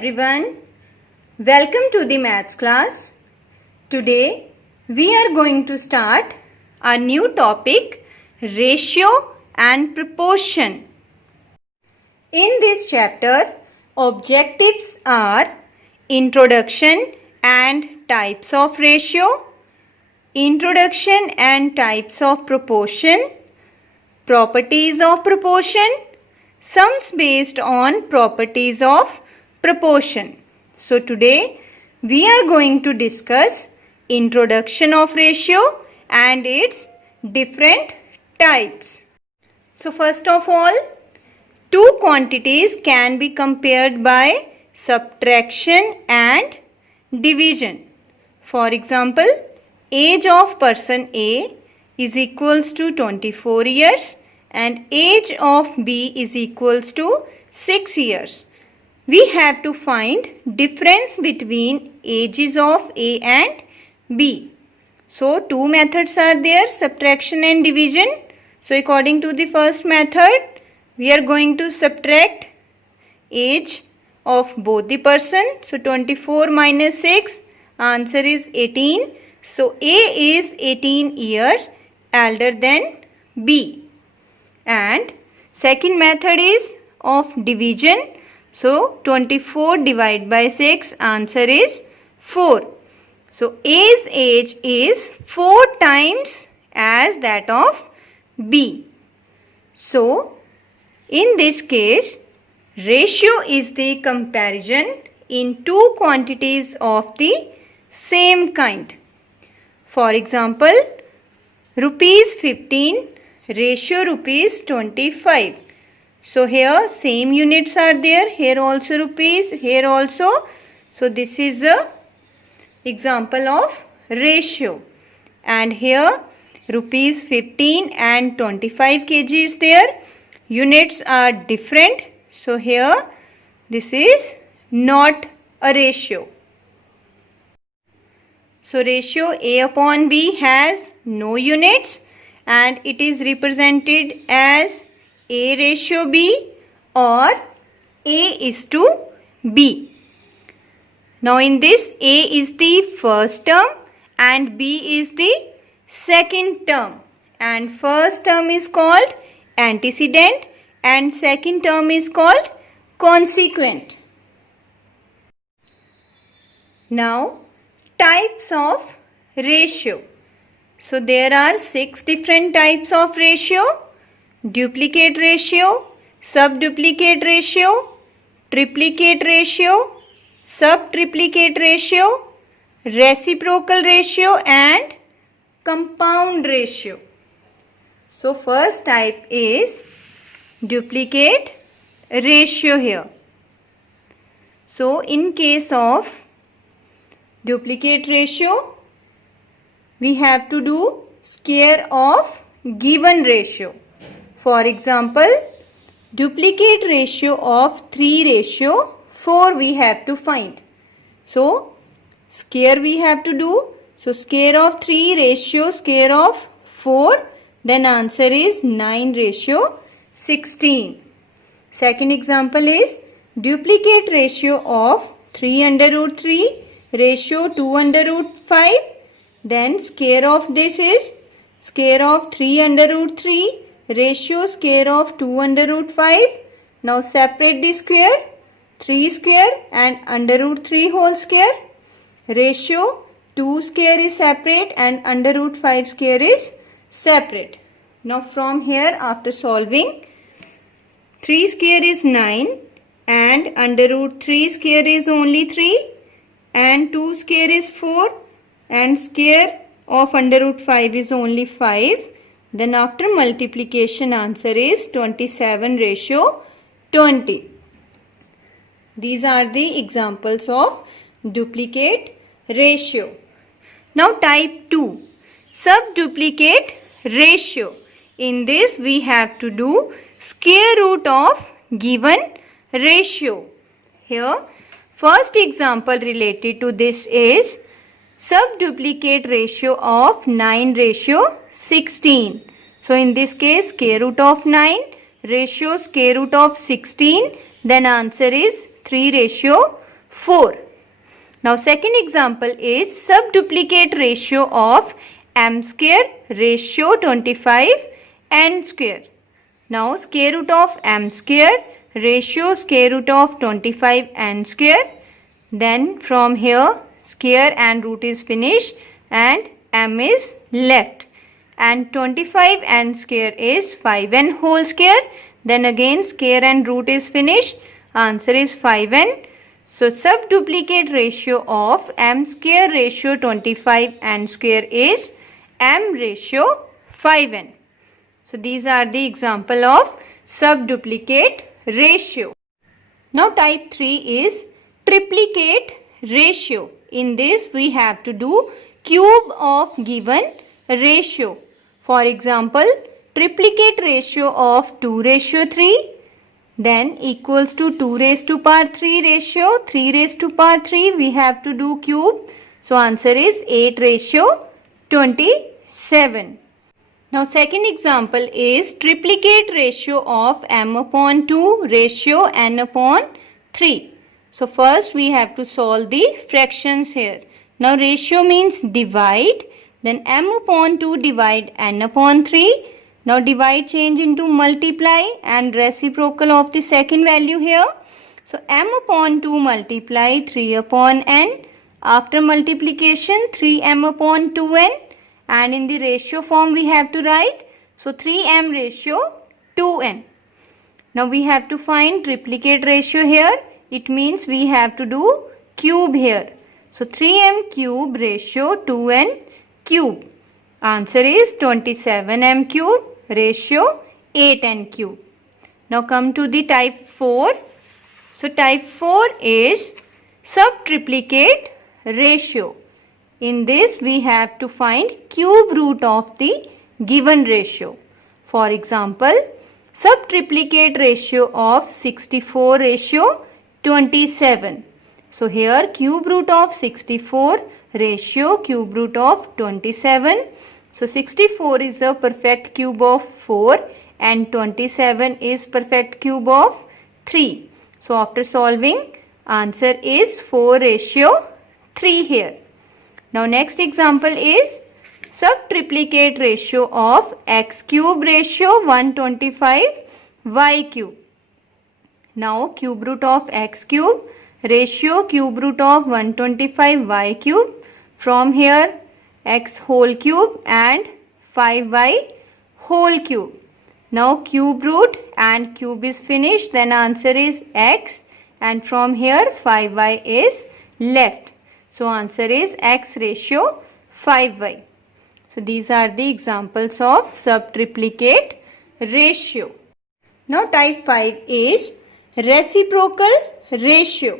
everyone. Welcome to the maths class. Today we are going to start a new topic, ratio and proportion. In this chapter, objectives are introduction and types of ratio, introduction and types of proportion, properties of proportion, sums based on properties of proportion. So today we are going to discuss introduction of ratio and its different types. So first of all, two quantities can be compared by subtraction and division. For example, age of person A is equals to 24 years and age of B is equals to 6 years. We have to find difference between ages of A and B. So two methods are there, subtraction and division. So according to the first method, we are going to subtract age of both the person. So 24 minus 6, answer is 18. So A is 18 years elder than B. And second method is of division. So 24 divided by 6, answer is 4. So A's age is 4 times as that of B. So in this case, ratio is the comparison in two quantities of the same kind. For example, rupees 15 ratio rupees 25. So here same units are there, here also rupees, here also. So this is a example of ratio. And here rupees 15 and 25 kg is there. Units are different. So here this is not a ratio. So ratio A upon B has no units and it is represented as A ratio B or A is to B. Now in this, A is the first term and B is the second term. And first term is called antecedent and second term is called consequent. Now types of ratio. So there are 6 different types of ratio: duplicate ratio, subduplicate ratio, triplicate ratio, subtriplicate ratio, reciprocal ratio and compound ratio. So first type is duplicate ratio here. So in case of duplicate ratio, we have to do square of given ratio. For example, duplicate ratio of 3 ratio 4 we have to find. So square we have to do. So square of 3 ratio square of 4, then answer is 9 ratio 16. Second example is duplicate ratio of 3 under root 3 ratio 2 under root 5. Then square of this is square of 3 under root 3 ratio square of 2 under root 5. Now separate the square, 3 square and under root 3 whole square. Ratio 2 square is separate and under root 5 square is separate. Now from here, after solving, 3 square is 9 and under root 3 square is only 3 and 2 square is 4 and square of under root 5 is only 5. Then after multiplication, answer is 27 ratio 20. These are the examples of duplicate ratio. Now type 2, subduplicate ratio. In this we have to do square root of given ratio. Here first example related to this is subduplicate ratio of 9 ratio 16. So in this case, square root of 9 ratio square root of 16, then answer is 3 ratio 4. Now second example is subduplicate ratio of m square ratio 25 n square. Now square root of m square ratio square root of 25 n square. Then from here square and root is finished and m is left. And 25 n square is 5n whole square. Then again square and root is finished. Answer is 5n. So subduplicate ratio of m square ratio 25 n square is m ratio 5n. So these are the example of subduplicate ratio. Now type 3 is triplicate ratio. In this we have to do cube of given ratio. For example, triplicate ratio of 2 ratio 3 then equals to 2 raised to power 3 ratio. 3 raised to power 3 we have to do cube. So answer is 8 ratio 27. Now second example is triplicate ratio of m upon 2 ratio n upon 3. So first we have to solve the fractions here. Now ratio means divide, then m upon 2 divide n upon 3. Now divide change into multiply and reciprocal of the second value here. So m upon 2 multiply 3 upon n. After multiplication 3m upon 2n. And in the ratio form we have to write. So 3m ratio 2n. Now we have to find triplicate ratio here. It means we have to do cube here. So 3m cube ratio 2n cube. Answer is 27m cube ratio 8n cube. Now come to the type 4. So type 4 is subtriplicate ratio. In this we have to find cube root of the given ratio. For example, subtriplicate ratio of 64 ratio 27. So here cube root of 64 ratio cube root of 27. So 64 is the perfect cube of 4 and 27 is perfect cube of 3. So after solving, answer is 4 ratio 3 here. Now next example is subtriplicate ratio of x cube ratio 125 y cube. Now cube root of x cube ratio cube root of 125 y cube. From here x whole cube and 5y whole cube. Now cube root and cube is finished, then answer is x, and from here 5y is left. So answer is x ratio 5y. So these are the examples of subtriplicate ratio. Now type 5 is reciprocal ratio.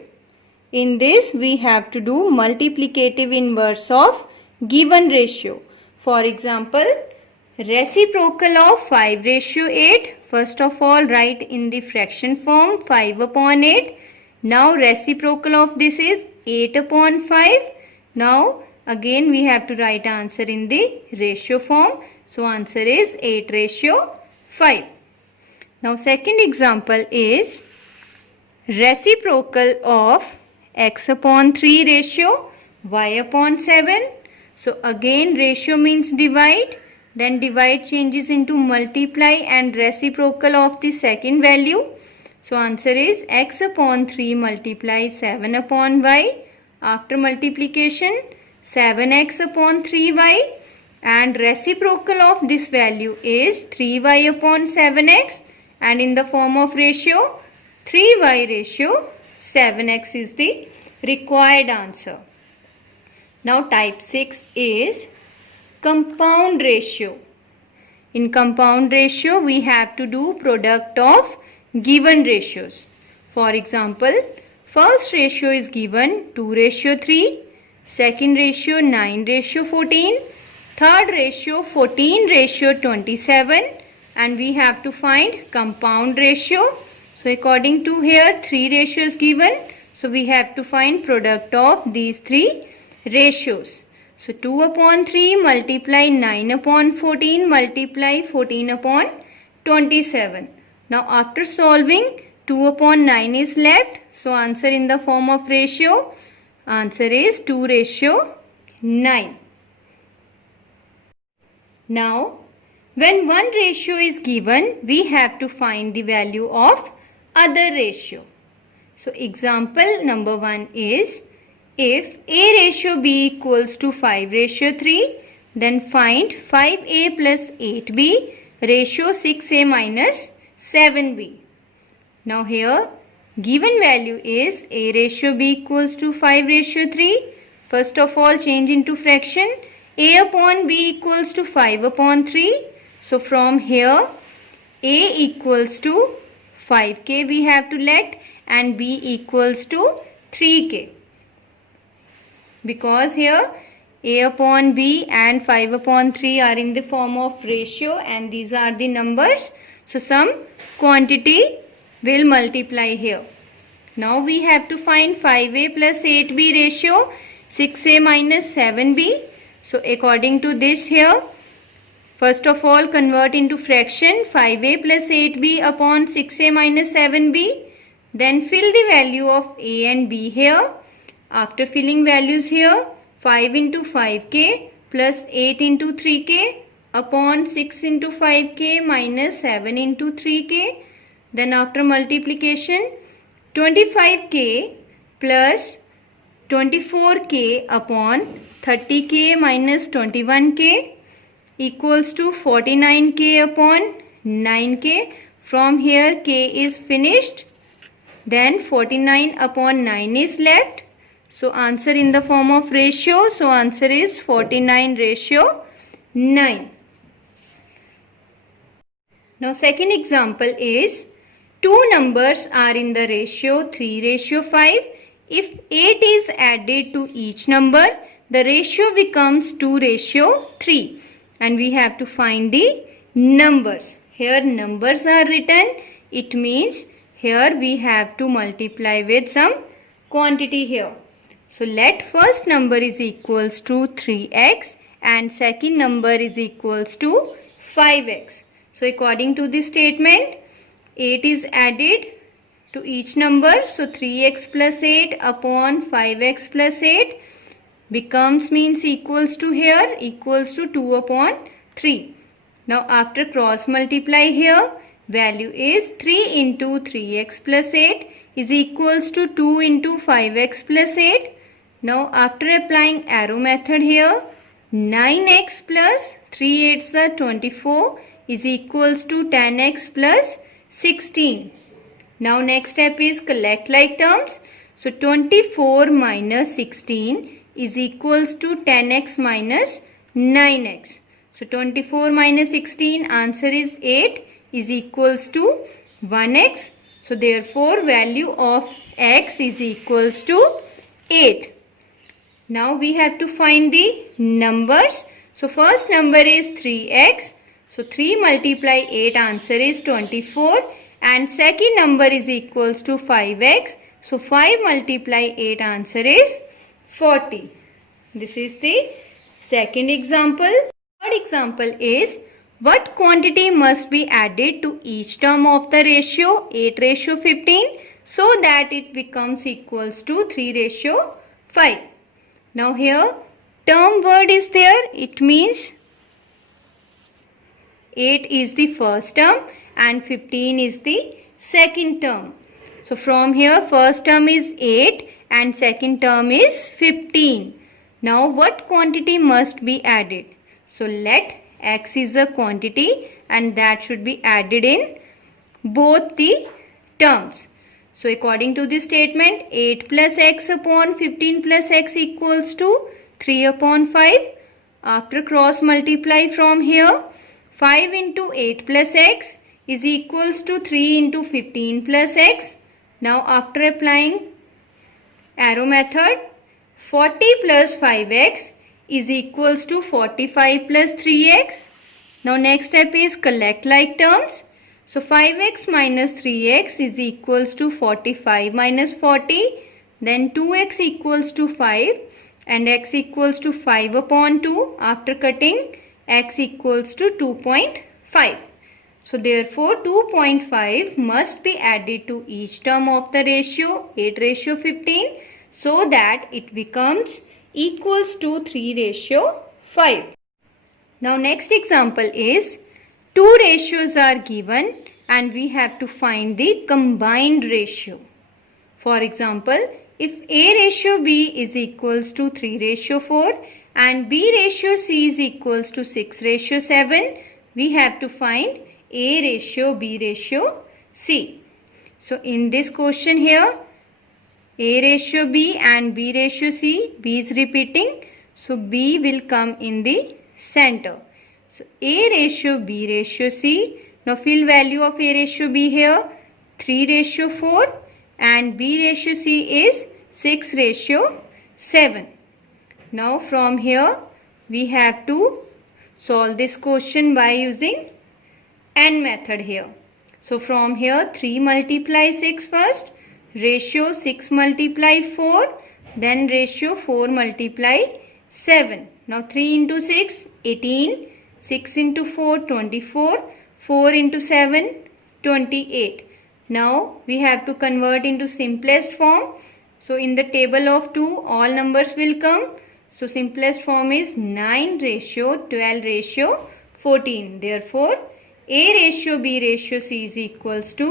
In this we have to do multiplicative inverse of given ratio. For example, reciprocal of 5 ratio 8. First of all write in the fraction form 5 upon 8. Now reciprocal of this is 8 upon 5. Now again we have to write answer in the ratio form. So answer is 8 ratio 5. Now second example is reciprocal of x upon 3 ratio y upon 7. So again ratio means divide. Then divide changes into multiply and reciprocal of the second value. So answer is x upon 3 multiply 7 upon y. After multiplication 7x upon 3y and reciprocal of this value is 3y upon 7x, and in the form of ratio 3y ratio 7x is the required answer. Now type 6 is compound ratio. In compound ratio we have to do product of given ratios. For example, first ratio is given 2 ratio 3, second ratio 9 ratio 14, third ratio 14 ratio 27, and we have to find compound ratio. So according to here 3 ratios given, so we have to find product of these 3 ratios. So 2 upon 3 multiply 9 upon 14 multiply 14 upon 27. Now after solving 2 upon 9 is left. So answer in the form of ratio. Answer is 2:9. Now, when one ratio is given, we have to find the value of other ratio. So example number 1 is, if A ratio B equals to 5:3, then find 5A plus 8B ratio 6A minus 7B. Now here given value is A ratio B equals to 5:3. First of all change into fraction. A upon B equals to 5 upon 3. So from here A equals to 5K we have to let, and B equals to 3K. Because here A upon B and 5 upon 3 are in the form of ratio and these are the numbers. So some quantity will multiply here. Now we have to find 5A plus 8B ratio 6A minus 7B. So according to this here, first of all convert into fraction 5A plus 8B upon 6A minus 7B. Then fill the value of A and B here. After filling values here, 5 into 5K plus 8 into 3K upon 6 into 5K minus 7 into 3K. Then after multiplication, 25K plus 24K upon 30K minus 21K equals to 49K upon 9K. From here K is finished. Then 49 upon 9 is left. So answer in the form of ratio. So answer is 49:9. Now second example is, two numbers are in the ratio 3:5. If 8 is added to each number, the ratio becomes 2:3. And we have to find the numbers. Here numbers are written. It means here we have to multiply with some quantity here. So let first number is equals to 3x and second number is equals to 5x. So according to this statement, 8 is added to each number. So 3x plus 8 upon 5x plus 8 becomes means equals to here equals to 2 upon 3. Now after cross multiply here, value is 3 into 3x plus 8 is equals to 2 into 5x plus 8. Now after applying arrow method here, 9x plus 3 8s are 24 is equals to 10x plus 16. Now next step is collect like terms. So 24 minus 16 is equals to 10x minus 9x. So 24 minus 16, answer is 8 is equals to 1x. So therefore value of x is equals to 8. Now we have to find the numbers. So first number is 3x. So 3 multiply 8, answer is 24. And second number is equals to 5x. So 5 multiply 8, answer is 40. This is the second example. Third example is, what quantity must be added to each term of the ratio 8:15 so that it becomes equals to 3:5. Now here term word is there. It means 8 is the first term and 15 is the second term. So from here first term is 8 and second term is 15. Now what quantity must be added? So let x is a quantity and that should be added in both the terms. So according to this statement, 8 plus x upon 15 plus x equals to 3 upon 5. After cross multiply from here, 5 into 8 plus x is equals to 3 into 15 plus x. Now after applying arrow method, 40 plus 5x is equals to 45 plus 3x. Now next step is collect like terms. So 5x minus 3x is equals to 45 minus 40. Then 2x equals to 5 and x equals to 5 upon 2. After cutting, x equals to 2.5. So therefore 2.5 must be added to each term of the ratio 8:15 so that it becomes equals to 3:5. Now next example is two ratios are given and we have to find the combined ratio. For example, if A ratio B is equals to 3:4 and B ratio C is equals to 6:7, we have to find A ratio B ratio C. So in this question here, A ratio B and B ratio C, B is repeating. So B will come in the center. So A ratio B ratio C. Now fill value of A ratio B here 3:4 and B ratio C is 6:7. Now from here we have to solve this question by using N method here. So from here 3 multiply 6 first, ratio 6 multiply 4, then ratio 4 multiply 7. Now 3 into 6, 18, 6 into 4, 24, 4 into 7, 28. Now we have to convert into simplest form. So in the table of 2, all numbers will come. So simplest form is 9:12:14. Therefore, A ratio B ratio C is equals to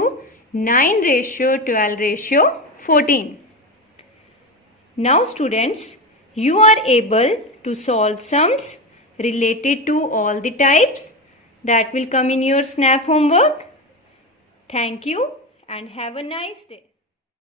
9:12:14. Now students, you are able to solve sums related to all the types that will come in your snap homework. Thank you and have a nice day.